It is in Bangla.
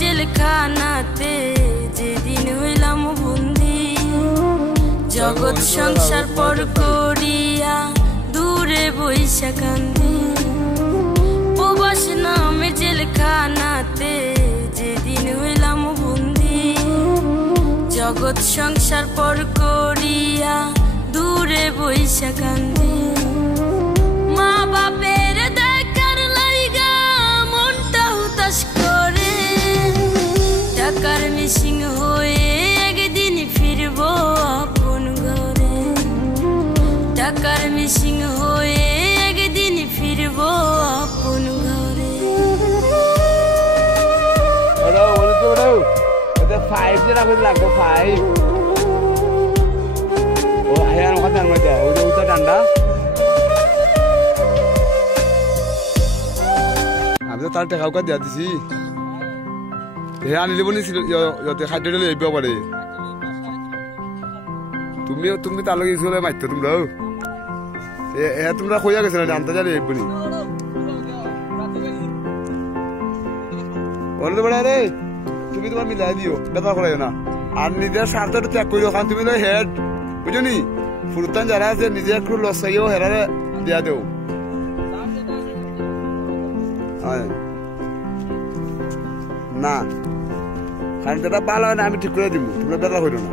জেলখানাতে যেদিন হইলাম বন্দি, জগৎ সংসার পর করিয়া দূরে বইসা কান্দি। প্রবাস নামে জেলখানাতে যেদিন হইলাম বন্দি, জগৎ সংসার পর করিয়া দূরে বইসা কান্দি। মা বাপের দেখার লাইগা মনটা হুতাশ করে, টাকার মিসিং হয়ে একদিন ফিরব আপন ঘরে। টাকার মিসিং হয়ে একদিন ফিরব আপন ঘরে। আমি তো তার টাকা দিয়া দিছি, হে আনি লিব নিছিল খাদ্য দিলে এবার পারে। তুমি তার লগে ইসলে মারতো তোমরাও, তোমরা কইয়া গেছে না আনতে জানি এগুলি বলতে পারে রে। তুমি তোমার মিলাই দিও, বেতন করাইও না। আর নিজের স্বার্থটা ত্যাগ করিও, কারণ তুমি হেড বুঝো নি। ফুরতান যারা আছে নিজে একটু লস খাইও হেরারে দিয়া দেও। না কারণ যেটা ভালো হয় না আমি ঠিক করে দিব, তোমরা বেতন করিও না।